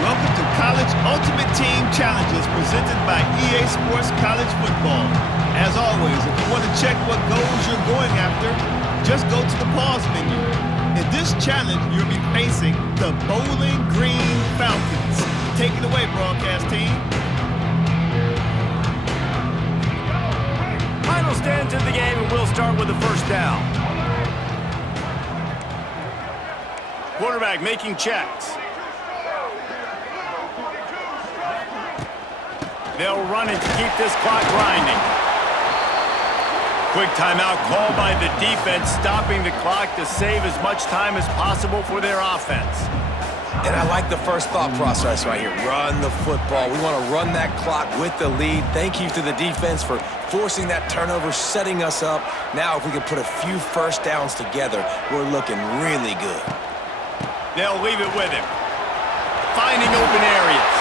Welcome to College Ultimate Team Challenges presented by EA Sports College Football. As always, if you want to check what goals you're going after, just go to the pause menu. In this challenge, you'll be facing the Bowling Green Falcons. Take it away, broadcast team. Final stands in the game, and we'll start with the first down. Quarterback making checks. They'll run it to keep this clock grinding. Quick timeout called by the defense, stopping the clock to save as much time as possible for their offense. And I like the first thought process right here. Run the football. We want to run that clock with the lead. Thank you to the defense for forcing that turnover, setting us up. Now if we could put a few first downs together, we're looking really good. They'll leave it with him. Finding open areas.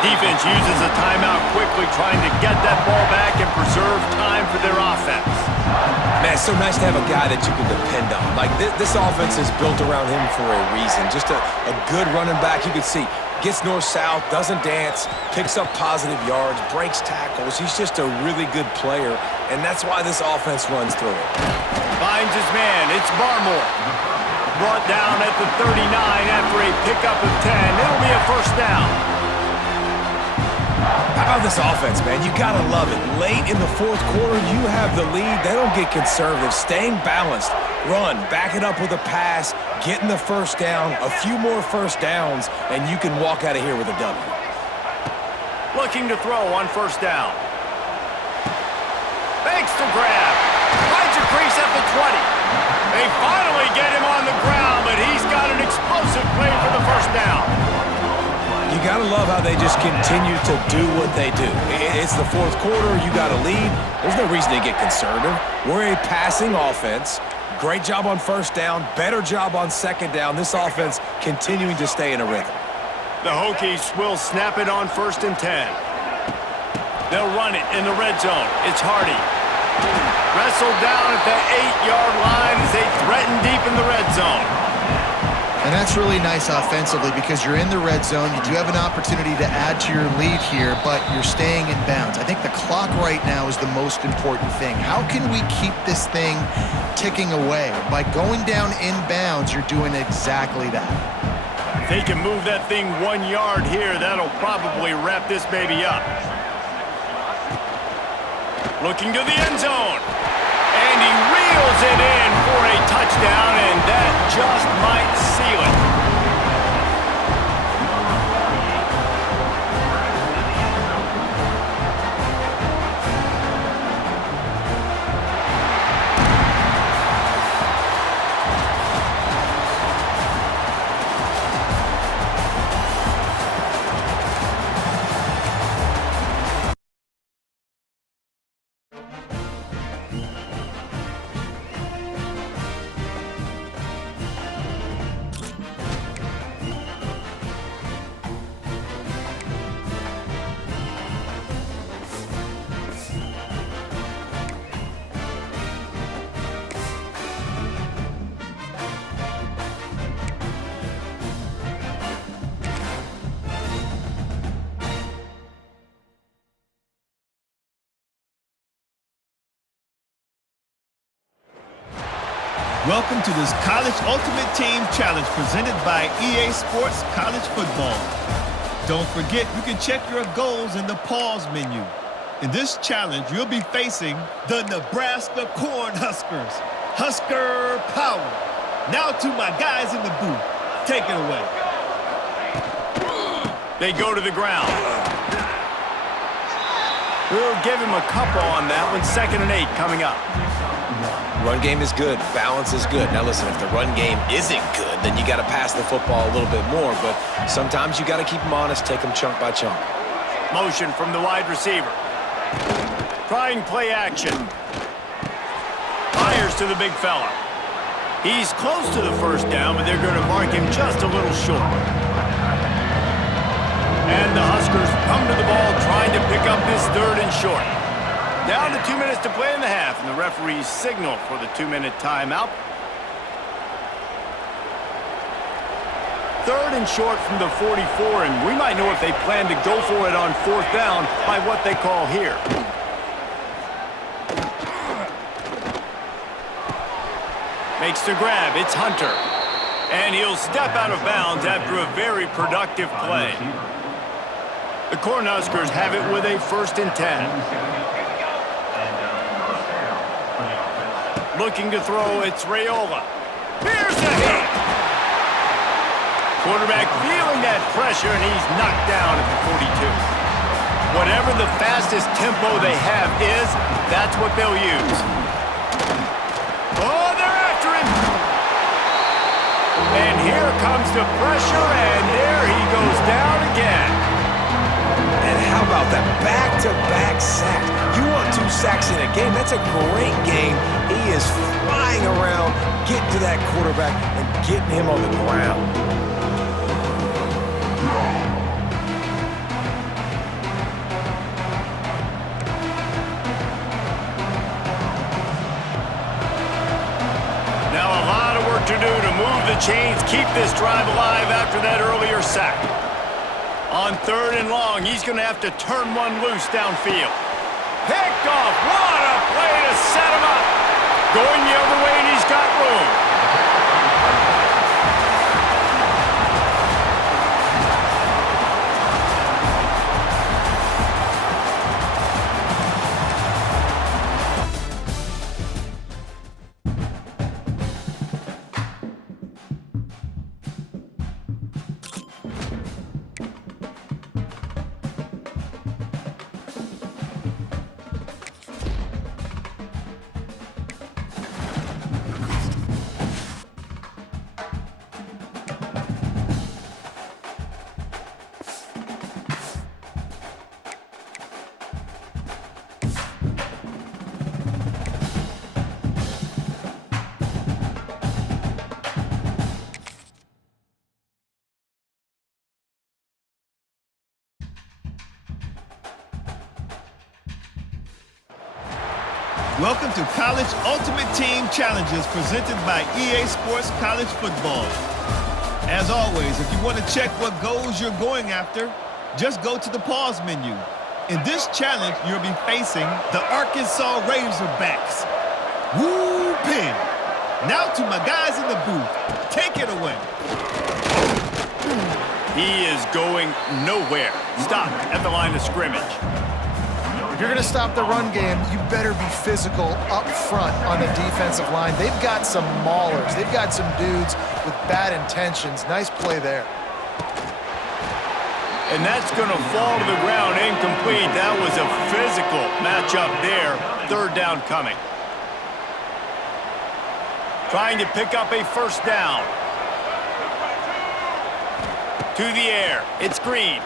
Defense uses a timeout quickly, trying to get that ball back and preserve time for their offense. Man, it's so nice to have a guy that you can depend on. Like, this offense is built around him for a reason. Just a good running back. You can see, gets north-south, doesn't dance, picks up positive yards, breaks tackles. He's just a really good player, and that's why this offense runs through it. Finds his man. It's Barmore. Brought down at the 39 after a pickup of 10. It'll be a first down. How about this offense, man? You gotta love it. Late in the fourth quarter, you have the lead. They don't get conservative. Staying balanced. Run, back it up with a pass, getting the first down, a few more first downs, and you can walk out of here with a W. Looking to throw on first down. Fakes the grab. Finds a crease at the 20. They finally get him on the ground, but he's got an explosive play for the first down. You gotta love how they just continue to do what they do. It's the fourth quarter, you got a lead. There's no reason to get conservative. We're a passing offense. Great job on first down, better job on second down. This offense continuing to stay in a rhythm. The Hokies will snap it on 1st and 10. They'll run it in the red zone. It's Hardy. Wrestled down at the 8-yard line as they threaten deep in the red zone. And that's really nice offensively because you're in the red zone. You do have an opportunity to add to your lead here, but you're staying in bounds. I think the clock right now is the most important thing. How can we keep this thing ticking away? By going down in bounds, you're doing exactly that. If they can move that thing 1 yard here, that'll probably wrap this baby up. Looking to the end zone. And he reels it in for a touchdown, and that just might seal it. Welcome to this College Ultimate Team Challenge presented by EA Sports College Football. Don't forget, you can check your goals in the pause menu. In this challenge, you'll be facing the Nebraska Cornhuskers. Husker power. Now to my guys in the booth. Take it away. They go to the ground. We'll give him a couple on that one. 2nd and 8 coming up. Run game is good. Balance is good. Now listen, if the run game isn't good, then you got to pass the football a little bit more. But sometimes you got to keep them honest, take them chunk by chunk. Motion from the wide receiver. Trying play action. Fires to the big fella. He's close to the first down, but they're going to mark him just a little short. And the Huskers come to the ball trying to pick up this 3rd and short. Down to 2 minutes to play in the half, and the referees signal for the 2-minute timeout. 3rd and short from the 44, and we might know if they plan to go for it on 4th down by what they call here. Makes the grab. It's Hunter. And he'll step out of bounds after a very productive play. The Cornhuskers have it with a 1st and 10. Looking to throw, it's Raiola. Here's the hit. Quarterback feeling that pressure, and he's knocked down at the 42. Whatever the fastest tempo they have is, that's what they'll use. Oh, they're after him. And here comes the pressure, and there he goes down again. And how about that back-to-back sacks? You want 2 sacks in a game? That's a great game. He is flying around, getting to that quarterback and getting him on the ground. Now a lot of work to do to move the chains, keep this drive alive after that earlier sack. On 3rd and long, he's going to have to turn one loose downfield. Picked off. What a play to set him up. Going the other way, and he's got room. Welcome to College Ultimate Team Challenges presented by EA Sports College Football. As always, if you want to check what goals you're going after, just go to the pause menu. In this challenge, you'll be facing the Arkansas Razorbacks. Woo-pin! Now to my guys in the booth. Take it away. He is going nowhere. Stop at the line of scrimmage. If you're going to stop the run game, you better be physical up front on the defensive line. They've got some maulers. They've got some dudes with bad intentions. Nice play there. And that's going to fall to the ground incomplete. That was a physical matchup there. 3rd down coming. Trying to pick up a 1st down. To the air. It's Green.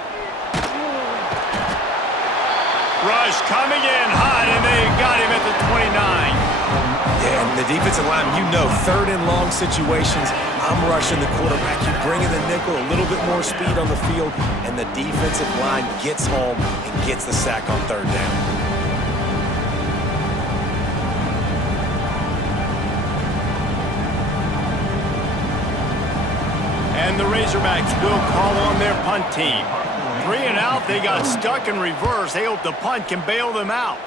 Rush coming in hot, and they got him at the 29. Yeah, and the defensive line, you know, 3rd and long situations, I'm rushing the quarterback. You bring in the nickel, a little bit more speed on the field, and the defensive line gets home and gets the sack on 3rd down. And the Razorbacks will call on their punt team. 3 and out, they got stuck in reverse. They hope the punt can bail them out.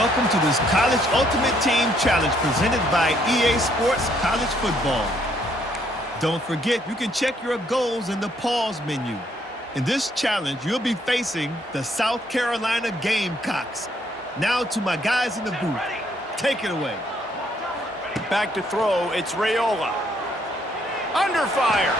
Welcome to this College Ultimate Team Challenge presented by EA Sports College Football. Don't forget, you can check your goals in the pause menu. In this challenge, you'll be facing the South Carolina Gamecocks. Now to my guys in the booth. Take it away. Back to throw, it's Raiola. Under fire.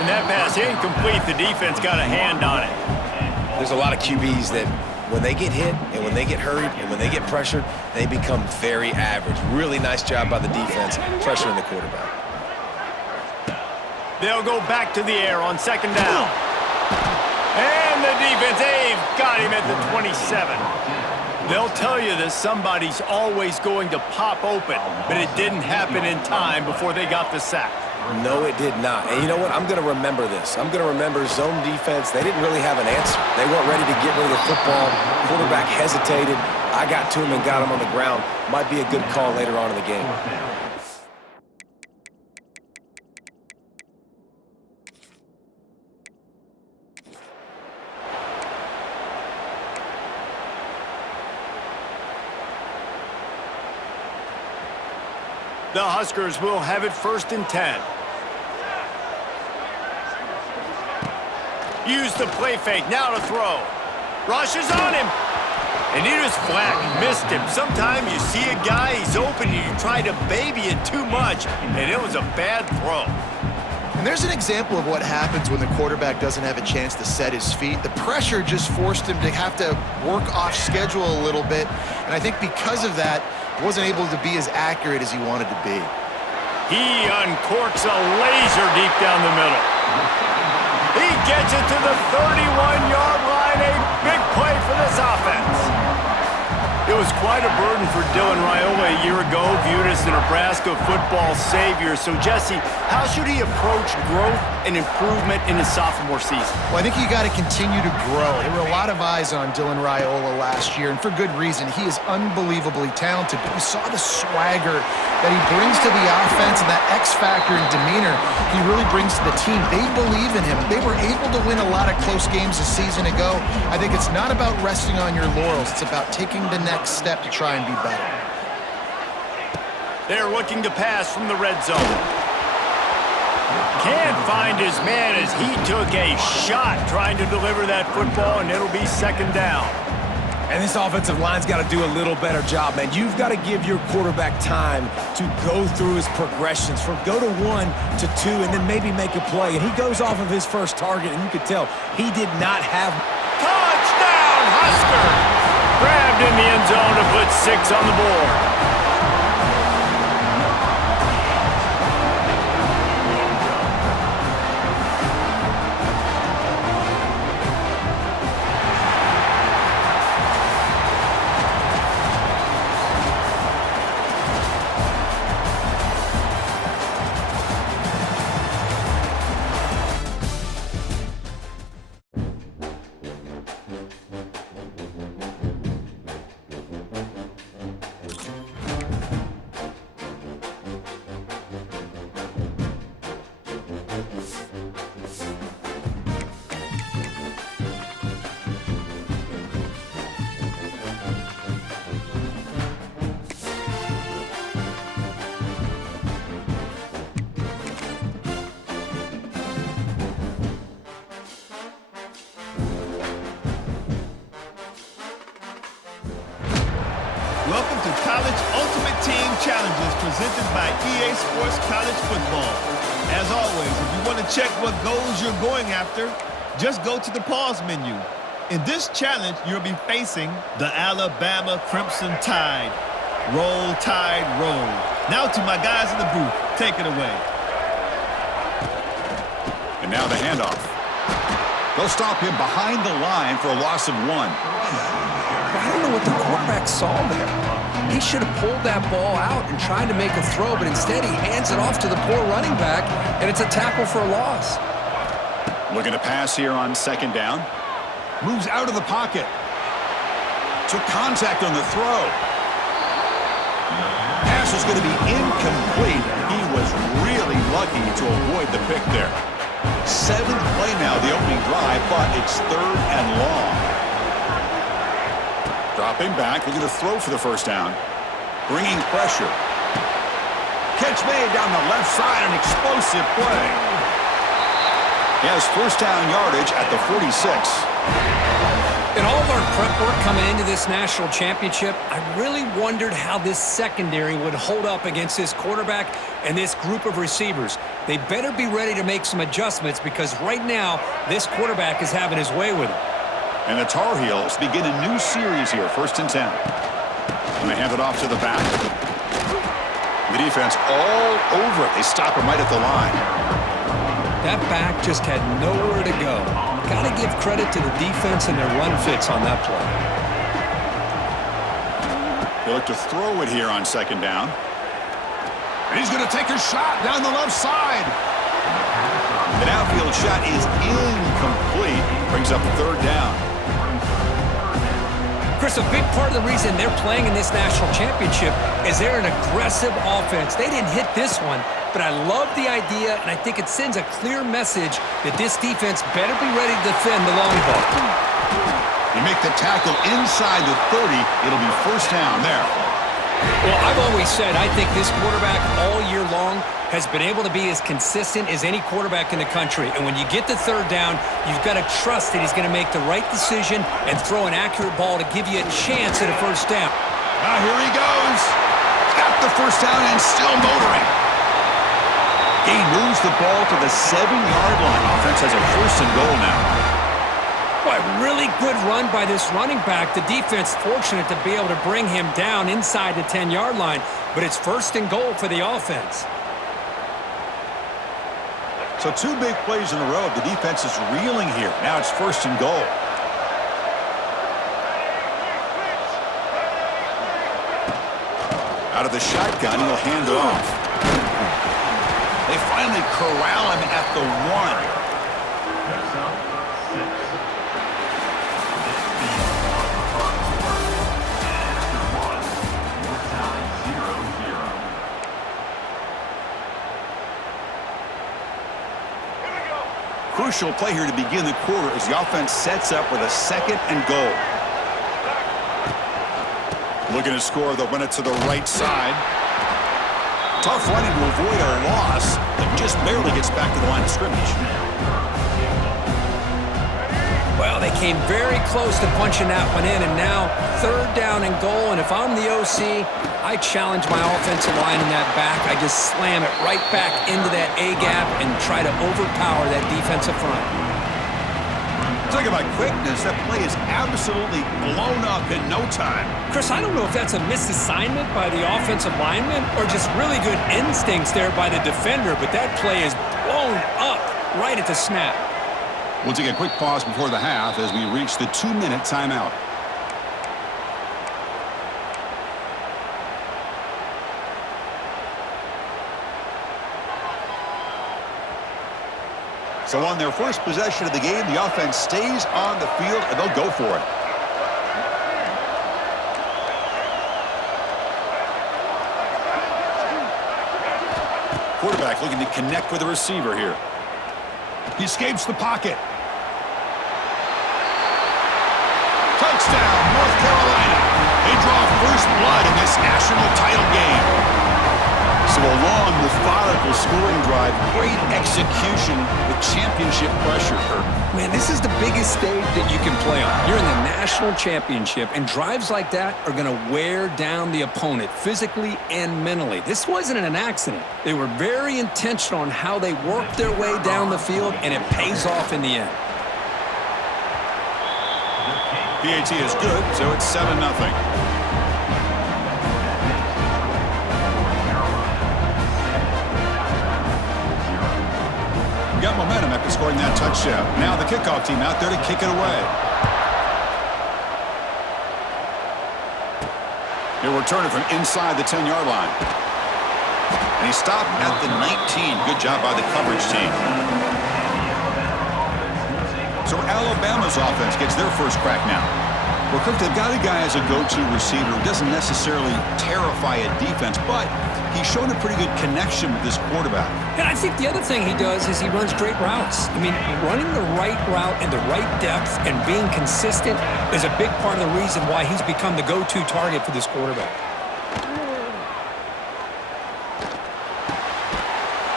And that pass incomplete. The defense got a hand on it. There's a lot of QBs that when they get hit and when they get hurried and when they get pressured, they become very average. Really nice job by the defense pressuring the quarterback. They'll go back to the air on second down. And the defense, they've got him at the 27. They'll tell you that somebody's always going to pop open, but it didn't happen in time before they got the sack. No, it did not. And you know what? I'm going to remember this. I'm going to remember zone defense. They didn't really have an answer. They weren't ready to get rid of the football. Quarterback hesitated. I got to him and got him on the ground. Might be a good call later on in the game. The Huskers will have it 1st and 10. Use the play fake, now to throw. Rushes on him. And he just flat missed him. Sometimes you see a guy, he's open, and you try to baby it too much, and it was a bad throw. And there's an example of what happens when the quarterback doesn't have a chance to set his feet. The pressure just forced him to have to work off schedule a little bit. And I think because of that, he wasn't able to be as accurate as he wanted to be. He uncorks a laser deep down the middle. He gets it to the 31-yard line. A big play for this offense. It was quite a burden for Dylan Raiola a year ago, viewed as the Nebraska football savior. So, Jesse, how should he approach growth and improvement in his sophomore season? Well, I think you got to continue to grow. There were a lot of eyes on Dylan Raiola last year, and for good reason. He is unbelievably talented, but we saw the swagger that he brings to the offense and that X factor and demeanor he really brings to the team. They believe in him. They were able to win a lot of close games a season ago. I think it's not about resting on your laurels. It's about taking the next step to try and be better. They're looking to pass from the red zone. Can't find his man as he took a shot trying to deliver that football, and it'll be 2nd down. And this offensive line's got to do a little better job, man. You've got to give your quarterback time to go through his progressions from go to 1 to 2 and then maybe make a play. And he goes off of his first target, and you could tell he did not have... Touchdown, Husker! Grabbed in the end zone to put 6 on the board. Welcome to College Ultimate Team Challenges presented by EA Sports College Football. As always, if you want to check what goals you're going after, just go to the pause menu. In this challenge, you'll be facing the Alabama Crimson Tide. Roll, Tide, roll. Now to my guys in the booth. Take it away. And now the handoff. They'll stop him behind the line for a loss of 1. I don't know what the quarterback saw there. He should have pulled that ball out and tried to make a throw, but instead he hands it off to the poor running back, and it's a tackle for a loss. Looking to pass here on 2nd down. Moves out of the pocket. Took contact on the throw. Pass is going to be incomplete. He was really lucky to avoid the pick there. 7th play now, the opening drive, but it's 3rd and long. Dropping back, looking to throw for the first down. Bringing pressure. Catch made down the left side, an explosive play. He has first down yardage at the 46. In all of our prep work coming into this national championship, I really wondered how this secondary would hold up against this quarterback and this group of receivers. They better be ready to make some adjustments because right now, this quarterback is having his way with it. And the Tar Heels begin a new series here, 1st and 10. And they hand it off to the back. The defense all over it. They stop him right at the line. That back just had nowhere to go. Got to give credit to the defense and their run fits on that play. They look to throw it here on 2nd down. And he's going to take a shot down the left side. An outfield shot is incomplete. Brings up 3rd down. Chris, a big part of the reason they're playing in this national championship is they're an aggressive offense. They didn't hit this one, but I love the idea, and I think it sends a clear message that this defense better be ready to defend the long ball. You make the tackle inside the 30, it'll be first down there. Well, I've always said I think this quarterback all year long has been able to be as consistent as any quarterback in the country. And when you get the 3rd down, you've got to trust that he's going to make the right decision and throw an accurate ball to give you a chance at a first down. Now here he goes. Got the first down and still motoring. He moves the ball to the 7-yard line. Offense has a 1st and goal now. Boy, really good run by this running back. The defense fortunate to be able to bring him down inside the 10-yard line, but it's 1st and goal for the offense. So 2 big plays in a row. The defense is reeling here. Now it's 1st and goal. Out of the shotgun, he'll hand it off. They finally corral him at the 1. Crucial play here to begin the quarter as the offense sets up with a 2nd and goal. Looking to score, they'll run it to the right side. Tough running to avoid a loss, but just barely gets back to the line of scrimmage. Well, they came very close to punching that one in, and now 3rd down and goal. And if I'm the OC, I challenge my offensive line in that back. I just slam it right back into that A-gap and try to overpower that defensive front. Talk about quickness. That play is absolutely blown up in no time. Chris, I don't know if that's a misassignment by the offensive lineman or just really good instincts there by the defender, but that play is blown up right at the snap. We'll take a quick pause before the half as we reach the 2-minute timeout. So on their first possession of the game, the offense stays on the field, and they'll go for it. Quarterback looking to connect with the receiver here. He escapes the pocket. Touchdown, North Carolina. They draw first blood in this national title game. So a long, methodical scoring drive, great execution with championship pressure. Man, this is the biggest stage that you can play on. You're in the national championship, and drives like that are going to wear down the opponent physically and mentally. This wasn't an accident. They were very intentional on how they worked their way down the field, and it pays off in the end. PAT is good, so it's 7-0. Got momentum after scoring that touchdown. Now the kickoff team out there to kick it away. He'll return it from inside the 10-yard line. And he stopped at the 19. Good job by the coverage team. So Alabama's offense gets their first crack now. Well, Cook, they've got a guy as a go-to receiver who doesn't necessarily terrify a defense, but he's shown a pretty good connection with this quarterback. And I think the other thing he does is he runs great routes. I mean, running the right route in the right depth and being consistent is a big part of the reason why he's become the go-to target for this quarterback.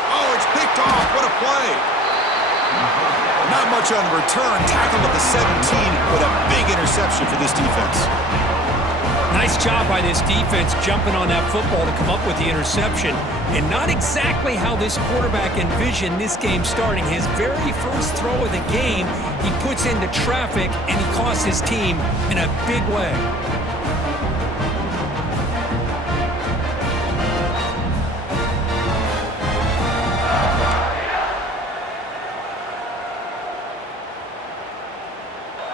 Oh, it's picked off. What a play. Not much on the return. Tackled at the 17 with a big interception for this defense. Nice job by this defense jumping on that football to come up with the interception. And not exactly how this quarterback envisioned this game starting. His very first throw of the game, he puts into traffic, and he costs his team in a big way.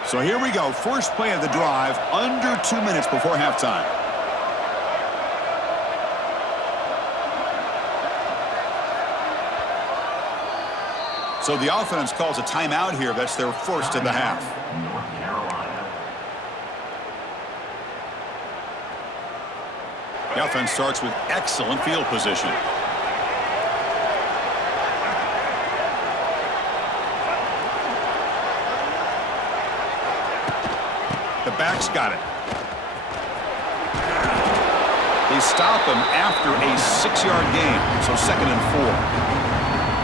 So here we go. First play of the drive, under 2 minutes before halftime. So the offense calls a timeout here. That's their first of the half. The offense starts with excellent field position. The back's got it. They stop him after a 6-yard gain, so 2nd and 4.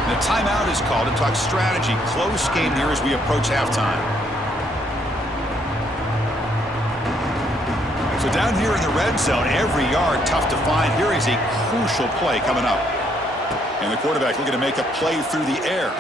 And a timeout is called to talk strategy. Close game here as we approach halftime. So down here in the red zone, every yard tough to find. Here is a crucial play coming up. And the quarterback looking to make a play through the air.